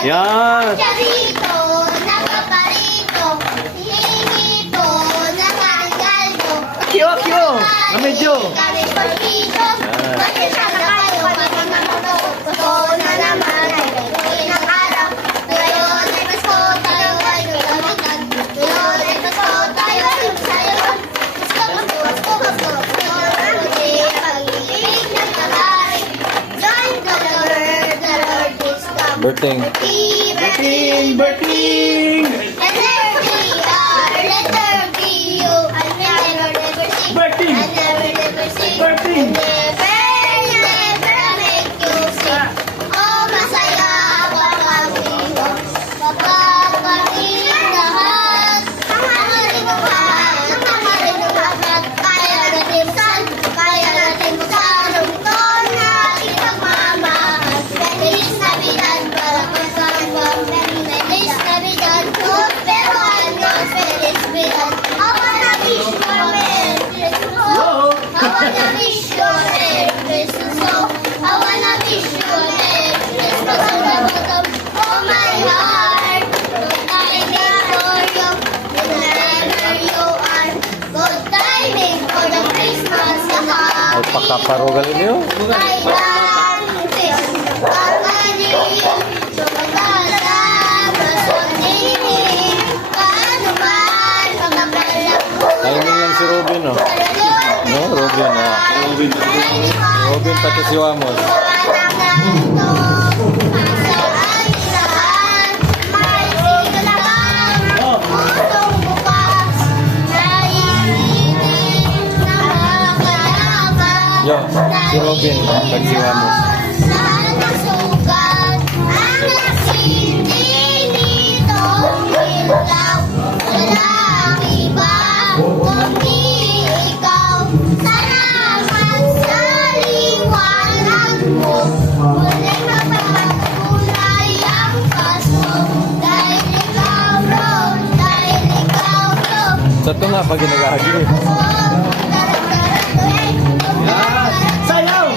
Yan. Charito, nakaparito, hihingi po, nakarigaldo. Kyo, kyo. Na medyo. Kami po dito, pasensya na kayo, pagmamamuno. Totoo na naman, ay gagawin ang araw. Ngayon ay Pasko, tayo ay nagkamitan. Ngayon ay Pasko, tayo ay nagsayawan. Pasko, Pasko, Pasko, Pasko. Ngayon ang mundi, pag-ibig ng kabari. Join the Lord is come. Berting. Berting, Berting. and there we are, letter B, you, I never see. Berting. I never see. Berting. Never make you see. Oh, masaya kami. Kapag kami lahat, hangarin mo lahat. Kaya natin buksan, kaya natin buksan. Lungkot na ating pagmamahal. Feliz Navidad, para pagkakabang. Feliz Navidad, pero ano, Feliz Navidad. I wanna wish you a Merry Christmas. I wanna wish you a Merry Christmas. I wanna wish you a Merry Christmas from the bottom of my heart. Good timing for you, wherever you are. Good timing for the Christmas song. Pagkaparugal niyo. I want this. Timing yan si Robin, no? No, Robin, ah. Robin pati si Wamos. Yo, si Robin pati si Wamos. Lahat ng sugat ang nagsindi nito ilaw. Walang iba kundi ikaw. Salamat sa liwanag mo. Muling mapagkulay ang Pasko. Dahil ikaw, Lord, dahil ikaw, Lord. Sa ito nga pag ginagahagi. Sayaw! Sayaw!